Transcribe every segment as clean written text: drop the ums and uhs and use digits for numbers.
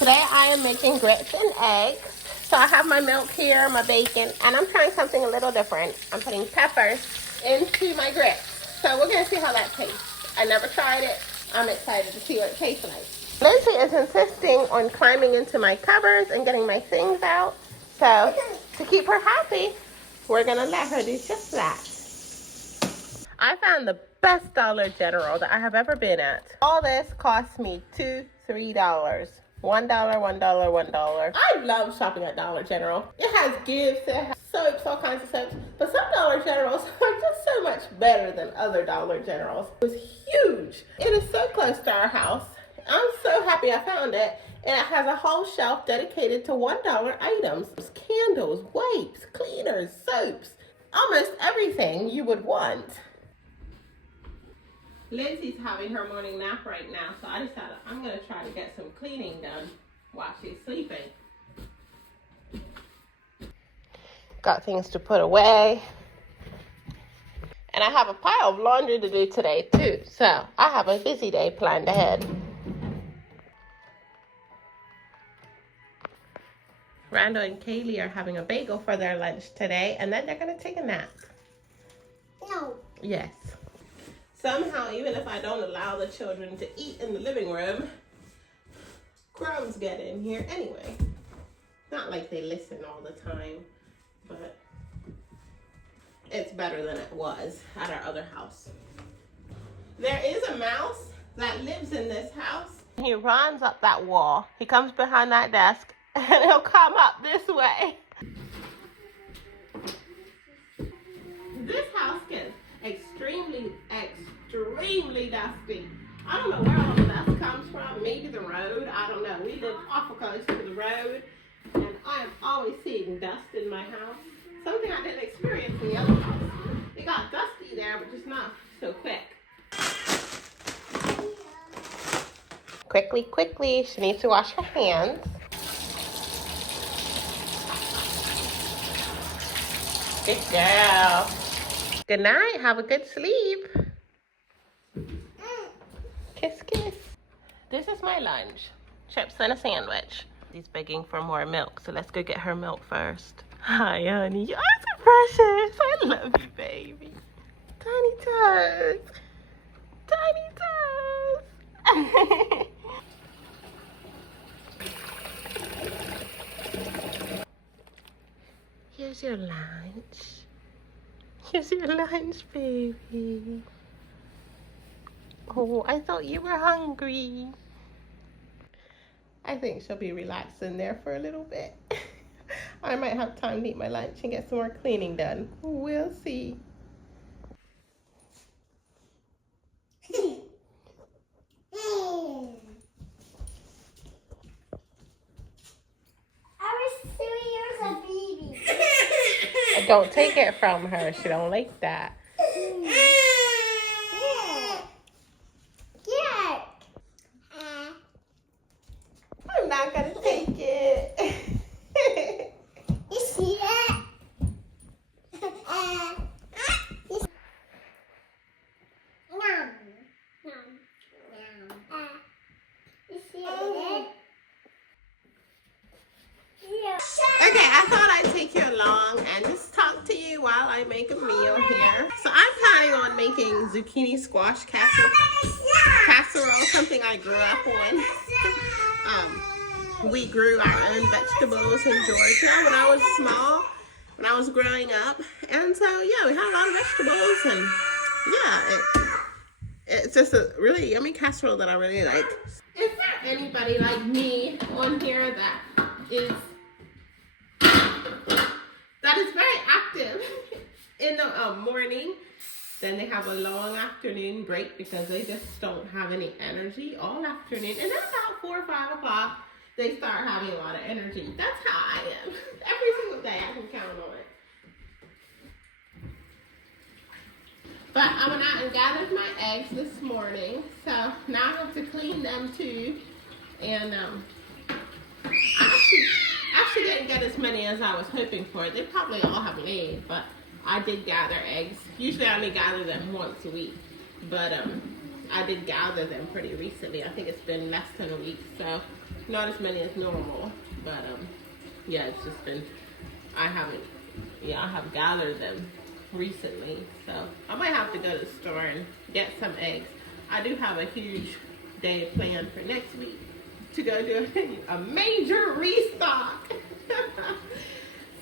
Today I am making grits and eggs. So I have my milk here, my bacon, and I'm trying something a little different. I'm putting peppers into my grits. So we're gonna see how that tastes. I never tried it. I'm excited to see what it tastes like. Lindsay is insisting on climbing into my cupboards and getting my things out. So to keep her happy, we're gonna let her do just that. I found the best Dollar General that I have ever been at. All this cost me $2, $3. $1, $1, $1. I love shopping at Dollar General. It has gifts, it has soaps, all kinds of soaps. But some Dollar Generals are just so much better than other Dollar Generals. It was huge. It is so close to our house. I'm so happy I found it. And it has a whole shelf dedicated to $1 items. Candles, wipes, cleaners, soaps, almost everything you would want. Lindsay's having her morning nap right now, so I decided I'm going to try to get some cleaning done while she's sleeping. Got things to put away. And I have a pile of laundry to do today too, so I have a busy day planned ahead. Randall and Kaylee are having a bagel for their lunch today, and then they're going to take a nap. No. Yes. Somehow, even if I don't allow the children to eat in the living room, crumbs get in here anyway. Not like they listen all the time, but it's better than it was at our other house. There is a mouse that lives in this house. He runs up that wall. He comes behind that desk, and he'll come up this way. This house gets extremely dusty. I don't know where all the dust comes from. Maybe the road. I don't know. We live awful close to the road, and I am always seeing dust in my house. Something I didn't experience in the other house. It got dusty there, but just not so quick. Quickly. She needs to wash her hands. Good girl. Good night. Have a good sleep. Kiss, kiss. This is my lunch. Chips and a sandwich. She's begging for more milk, so let's go get her milk first. Hi, honey. You're so precious. I love you, baby. Tiny toes. Tiny toes. Here's your lunch. Here's your lunch, baby. Oh, I thought you were hungry. I think she'll be relaxing there for a little bit. I might have time to eat my lunch and get some more cleaning done. We'll see. Don't take it from her. She don't like that. I'm not gonna take it. You see that? You see it? Okay, I thought I'd take you along and just talk to you while I make a meal here. So I'm planning on making zucchini squash casserole, something I grew up on. We grew our own vegetables in Georgia when I was small, when I was growing up. And so, yeah, we had a lot of vegetables, and yeah, it's just a really yummy casserole that I really like. Is there anybody like me on here that is very active in the morning? Then they have a long afternoon break because they just don't have any energy all afternoon. And then about 4 or 5 o'clock, they start having a lot of energy. That's how I am. Every single day I can count on it. But I went out and gathered my eggs this morning. So now I have to clean them too. And I actually didn't get as many as I was hoping for. They probably all have laid, but I did gather eggs. Usually I only gather them once a week. But I did gather them pretty recently. I think it's been less than a week, so not as many as normal. But yeah, it's just been, I have gathered them recently. So I might have to go to the store and get some eggs. I do have a huge day planned for next week to go do a major restock.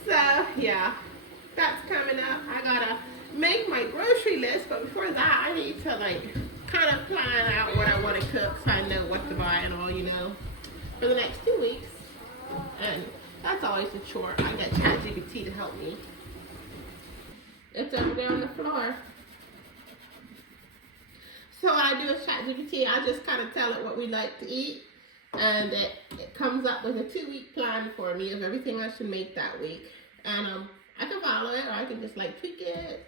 So yeah, that's coming up. I gotta make my grocery list, but before that I need to like kind of plan out what I want to cook so I know what to buy and all, for the next 2 weeks. And that's always a chore. I got ChatGPT to help me. It's over there on the floor. So what I do with ChatGPT, I just kind of tell it what we like to eat, and it comes up with a 2-week plan for me of everything I should make that week. And I can follow it, or I can just like tweak it.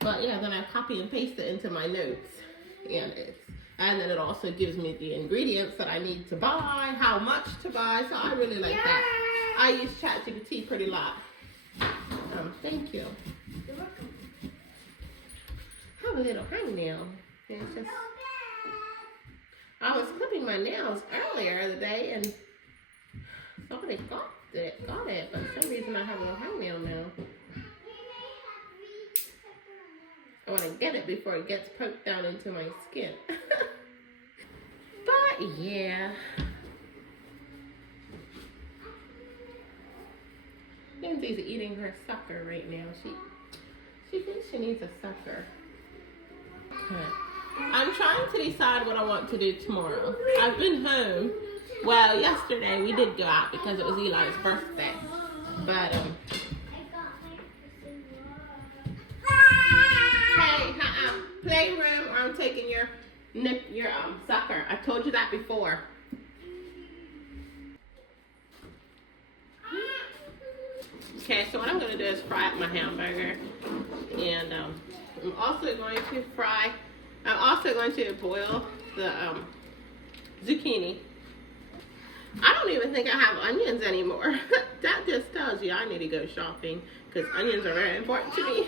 But yeah, then I copy and paste it into my notes, and then it also gives me the ingredients that I need to buy, how much to buy. So I really like that. I use ChatGPT pretty lot. Thank you. You're welcome. I have a little hangnail. It's just, I was clipping my nails earlier the day and somebody got it, but for some reason I have a little hangnail now. I want to get it before it gets poked down into my skin. But yeah. Lindsay's eating her sucker right now. She thinks she needs a sucker. Okay. I'm trying to decide what I want to do tomorrow. I've been home. Well, yesterday we did go out because it was Eli's birthday. But hey, playroom, or I'm taking your sucker. I told you that before. Okay, so what I'm going to do is fry up my hamburger, and I'm also going to boil the zucchini. I don't even think I have onions anymore. That just tells you I need to go shopping because onions are very important to me.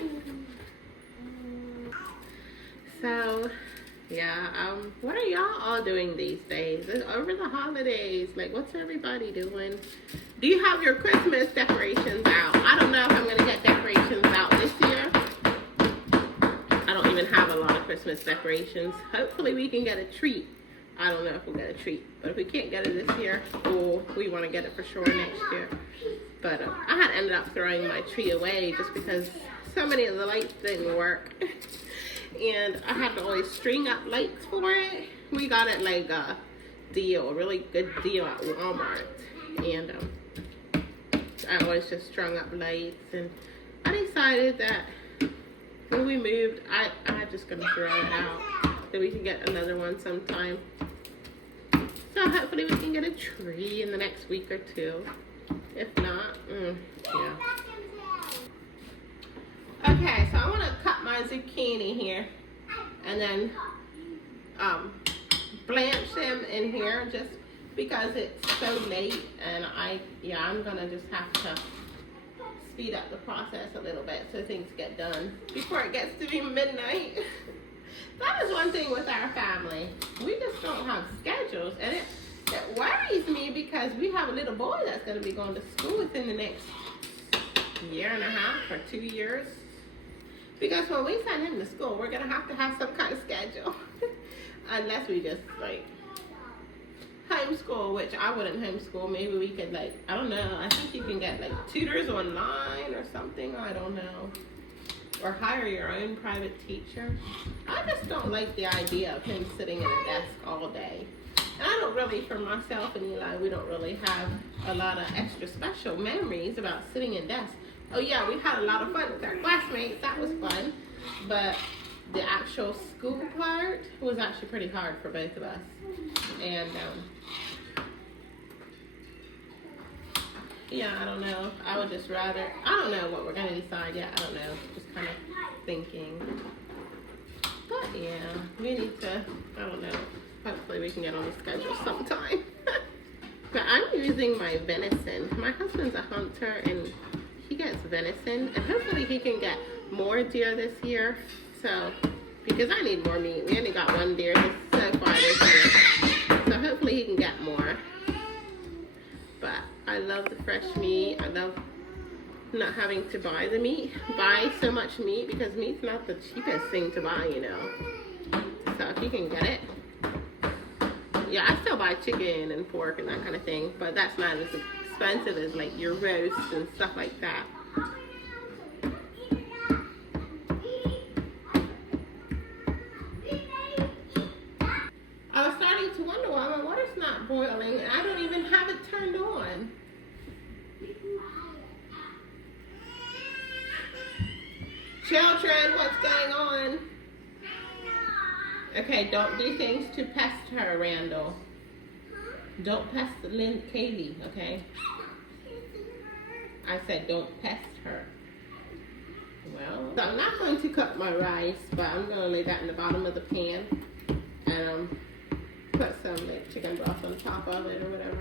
So yeah, what are y'all all doing these days? It's over the holidays. Like, what's everybody doing? Do you have your Christmas decorations out? I don't know if I'm going to get decorations out this year. I don't even have a lot of Christmas decorations. Hopefully we can get a treat. I don't know if we'll get a treat. But if we can't get it this year, we want to get it for sure next year. But I had ended up throwing my tree away just because so many of the lights didn't work. And I had to always string up lights for it. We got it like a really good deal at Walmart. And I always just strung up lights. And I decided that when we moved, I'm just going to throw it out so we can get another one sometime. So hopefully we can get a tree in the next week or two. If not, yeah. Okay, so I want to cut my zucchini here and then blanch them in here just because it's so late, and I'm gonna just have to speed up the process a little bit so things get done before it gets to be midnight. That is one thing with our family. We just don't have schedules, and it worries me because we have a little boy that's gonna be going to school within the next year and a half or 2 years. Because when we send him to school, we're gonna have to have some kind of schedule. Unless we just like homeschool, which I wouldn't homeschool. Maybe we could I don't know. I think you can get tutors online or something. I don't know. Or hire your own private teacher. I just don't like the idea of him sitting at a desk all day. And I don't really, for myself and Eli, we don't really have a lot of extra special memories about sitting in desks. Oh yeah, we had a lot of fun with our classmates. That was fun. But the actual school part was actually pretty hard for both of us. And yeah, I don't know. I would just rather, I don't know what we're going to decide yet. I don't know. Just kind of thinking. But yeah, we need to, I don't know. Hopefully we can get on the schedule sometime. But I'm using my venison. My husband's a hunter and he gets venison, and hopefully he can get more deer this year. So because I need more meat. We only got one deer so far this year. So hopefully he can get more. But I love the fresh meat. I love not having to buy so much meat, because meat's not the cheapest thing to buy, you know. So if you can get it. Yeah, I still buy chicken and pork and that kind of thing, but that's not as expensive as like your roast and stuff like that. I was starting to wonder why my water's not boiling and I don't even have it turned on. Children, what's going on? Okay, don't do things to pest her, Randall. Don't pest Kaylee, okay? I said don't pest her. Well, so I'm not going to cook my rice, but I'm going to lay that in the bottom of the pan and put some like chicken broth on top of it or whatever.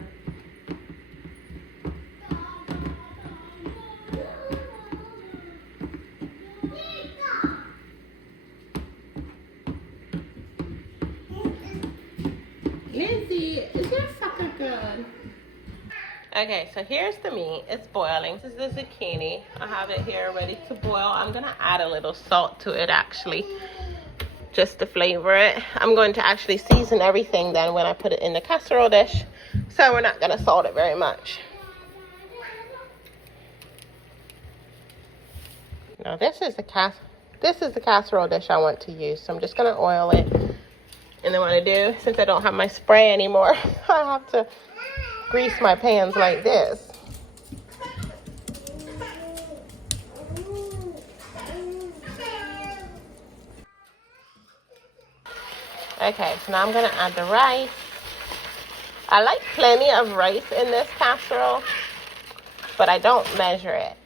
Lindsay, is your sucker good? Okay, so here's the meat. It's boiling. This is the zucchini. I have it here ready to boil. I'm going to add a little salt to it actually, just to flavor it. I'm going to actually season everything then when I put it in the casserole dish. So we're not going to salt it very much. Now this is the casserole dish I want to use. So I'm just going to oil it. And then what I do, since I don't have my spray anymore, I have to grease my pans like this. Okay, so now I'm going to add the rice. I like plenty of rice in this casserole, but I don't measure it.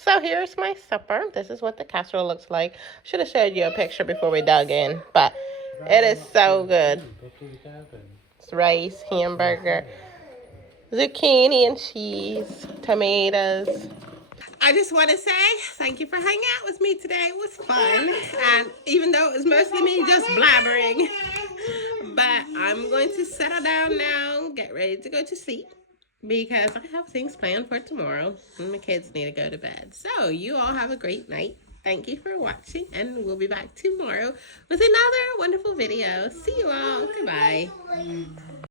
So here's my supper. This is what the casserole looks like. Should have showed you a picture before we dug in, but it is so good. It's rice, hamburger, zucchini and cheese, tomatoes. I just want to say thank you for hanging out with me today. It was fun, and even though it was mostly me just blabbering, but I'm going to settle down now, get ready to go to sleep, because I have things planned for tomorrow and my kids need to go to bed. So you all have a great night. Thank you for watching, and we'll be back tomorrow with another wonderful video. See you all. Goodbye.